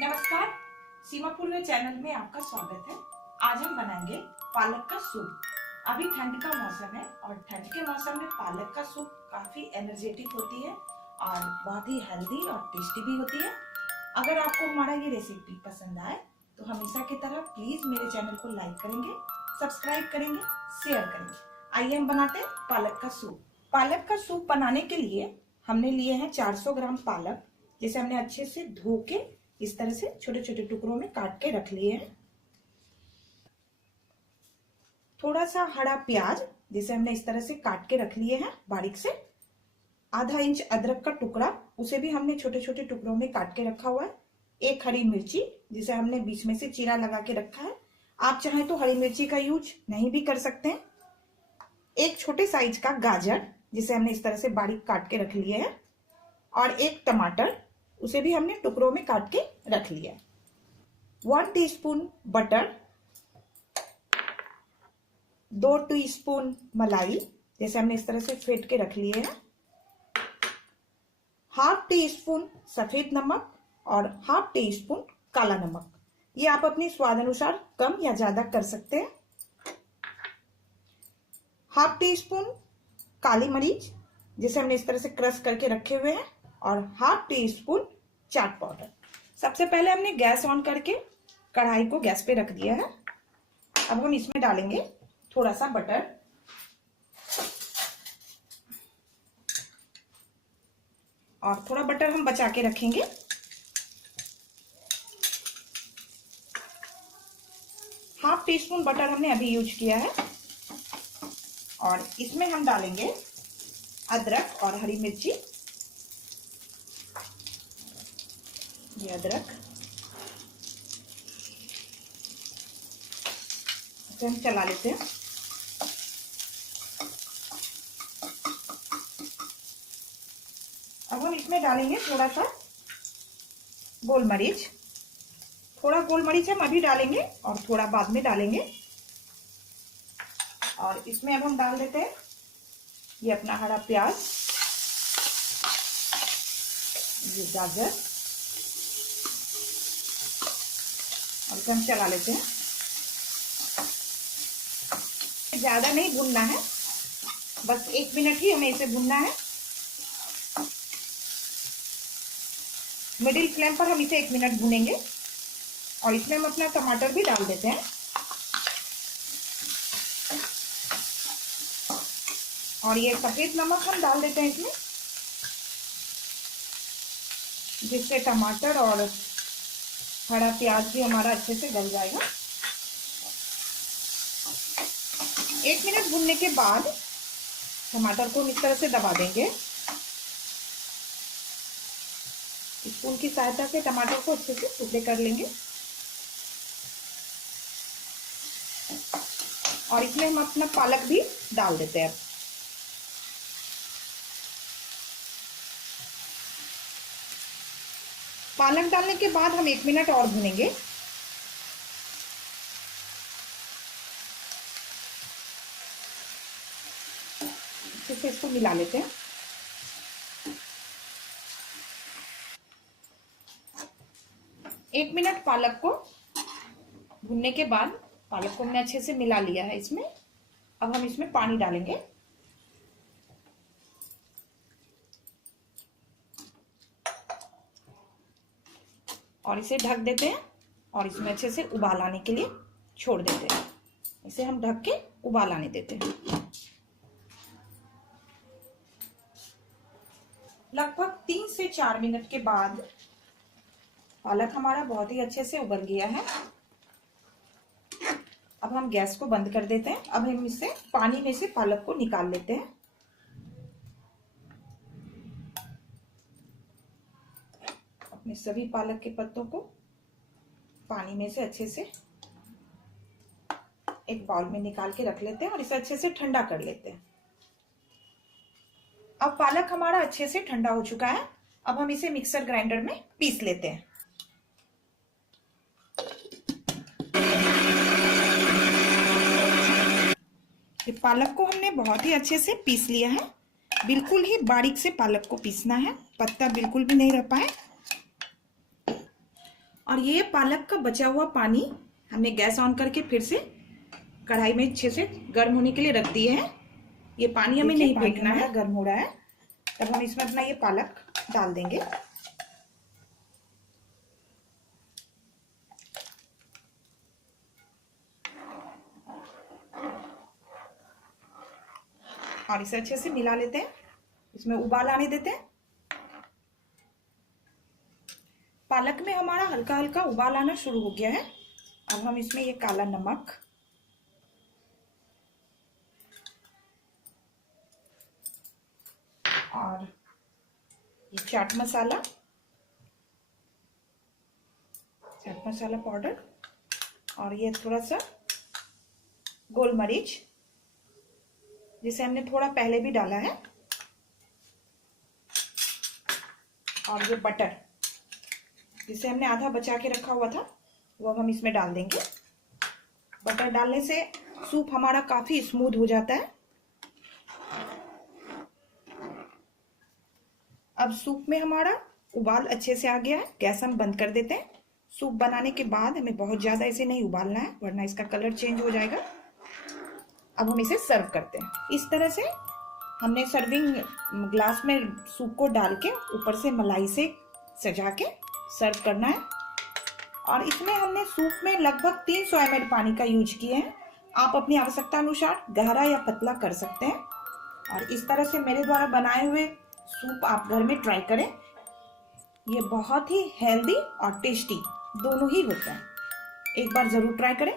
नमस्कार, सीमापुर चैनल में आपका स्वागत है। आज हम बनाएंगे पालक का सूप। अभी ठंड का मौसम है और ठंड के मौसम में पालक का सूप काफी एनर्जेटिक होती है और बहुत ही हेल्दी और टेस्टी भी होती है। अगर आपको हमारा ये रेसिपी पसंद आए तो हमेशा की तरह प्लीज मेरे चैनल को लाइक करेंगे, सब्सक्राइब करेंगे, शेयर करेंगे। आइए हम बनाते हैं पालक का सूप। पालक का सूप बनाने के लिए हमने लिए हैं 400 ग्राम पालक, जिसे हमने अच्छे से धो के इस तरह से छोटे छोटे टुकड़ों में काट के रख लिए हैं। थोड़ा सा हरा प्याज, जिसे हमने इस तरह से काट के रख लिए हैं बारीक से। आधा इंच अदरक का टुकड़ा, उसे भी हमने छोटे छोटे टुकड़ों में काट के रखा हुआ है। एक हरी मिर्ची, जिसे हमने बीच में से चीरा लगा के रखा है। आप चाहें तो हरी मिर्ची का यूज नहीं भी कर सकते हैं। एक छोटे साइज का गाजर, जिसे हमने इस तरह से बारीक काट के रख लिए है। और एक टमाटर, उसे भी हमने टुकड़ों में काट के रख लिया। 1 टीस्पून बटर, 2 टीस्पून मलाई, जैसे हमने इस तरह से फेंट के रख लिए हैं। हाफ टी स्पून सफेद नमक और हाफ टी स्पून काला नमक। ये आप अपने स्वाद अनुसार कम या ज्यादा कर सकते हैं। हाफ टी स्पून काली मिर्च, जिसे हमने इस तरह से क्रश करके रखे हुए हैं। और हाफ टी स्पून चाट पाउडर। सबसे पहले हमने गैस ऑन करके कढ़ाई को गैस पे रख दिया है। अब हम इसमें डालेंगे थोड़ा सा बटर। और थोड़ा बटर हम बचा के रखेंगे। हाफ टी स्पून बटर हमने अभी यूज किया है। और इसमें हम डालेंगे अदरक और हरी मिर्ची। ये अदरक इसे हम चला लेते हैं। अब हम इसमें डालेंगे थोड़ा सा गोल मरीच। थोड़ा गोल मरीच हम अभी डालेंगे और थोड़ा बाद में डालेंगे। और इसमें अब हम डाल देते हैं ये अपना हरा प्याज, ये गाजर, और इसे हम चला लेते हैं। ज्यादा नहीं भूनना है, बस 1 मिनट ही हमें इसे भूनना है। मिडिल फ्लेम पर हम इसे 1 मिनट भूनेंगे। और इसमें हम अपना टमाटर भी डाल देते हैं। और ये सफेद नमक हम डाल देते हैं इसमें, जिससे टमाटर और हरा प्याज भी हमारा अच्छे से गल जाएगा। 1 मिनट भूनने के बाद टमाटर को इस तरह से दबा देंगे। स्पून की सहायता से टमाटर को अच्छे से टुकड़े कर लेंगे। और इसमें हम अपना पालक भी डाल देते हैं। पालक डालने के बाद हम 1 मिनट और भूनेंगे। अच्छे से इसको मिला लेते हैं। एक मिनट पालक को भूनने के बाद पालक को हमने अच्छे से मिला लिया है इसमें। अब हम इसमें पानी डालेंगे। और इसे ढक देते हैं और इसमें अच्छे से उबाल आने के लिए छोड़ देते हैं। इसे हम ढक के उबाल आने देते हैं। लगभग 3 से 4 मिनट के बाद पालक हमारा बहुत ही अच्छे से उबल गया है। अब हम गैस को बंद कर देते हैं। अब हम इससे पानी में से पालक को निकाल लेते हैं। अपने सभी पालक के पत्तों को पानी में से अच्छे से एक बाउल में निकाल के रख लेते हैं और इसे अच्छे से ठंडा कर लेते हैं। अब पालक हमारा अच्छे से ठंडा हो चुका है। अब हम इसे मिक्सर ग्राइंडर में पीस लेते हैं। पालक को हमने बहुत ही अच्छे से पीस लिया है। बिल्कुल ही बारीक से पालक को पीसना है, पत्ता बिल्कुल भी नहीं रह पाए। और ये पालक का बचा हुआ पानी हमने गैस ऑन करके फिर से कढ़ाई में अच्छे से गर्म होने के लिए रख दिए हैं। ये पानी हमें नहीं फेंकना है, गर्म हो रहा है। तब हम इसमें अपना ये पालक डाल देंगे। और इसे अच्छे से मिला लेते हैं। इसमें उबाल आने देते हैं। पालक में हमारा हल्का हल्का उबाल आना शुरू हो गया है। अब हम इसमें ये काला नमक और ये चाट मसाला पाउडर और ये थोड़ा सा गोल मरीच, जिसे हमने थोड़ा पहले भी डाला है, और ये बटर जिसे हमने आधा बचा के रखा हुआ था वो हम इसमें डाल देंगे। बटर डालने से सूप हमारा काफी स्मूथ हो जाता है। अब सूप में हमारा उबाल अच्छे से आ गया है। गैस हम बंद कर देते हैं। सूप बनाने के बाद हमें बहुत ज्यादा इसे नहीं उबालना है, वरना इसका कलर चेंज हो जाएगा। अब हम इसे सर्व करते हैं। इस तरह से हमने सर्विंग ग्लास में सूप को डाल के ऊपर से मलाई से सजा के सर्व करना है। और इसमें हमने सूप में लगभग 300 ml पानी का यूज किए हैं। आप अपनी आवश्यकता अनुसार गहरा या पतला कर सकते हैं। और इस तरह से मेरे द्वारा बनाए हुए सूप आप घर में ट्राई करें। ये बहुत ही हेल्दी और टेस्टी दोनों ही होता है। एक बार जरूर ट्राई करें।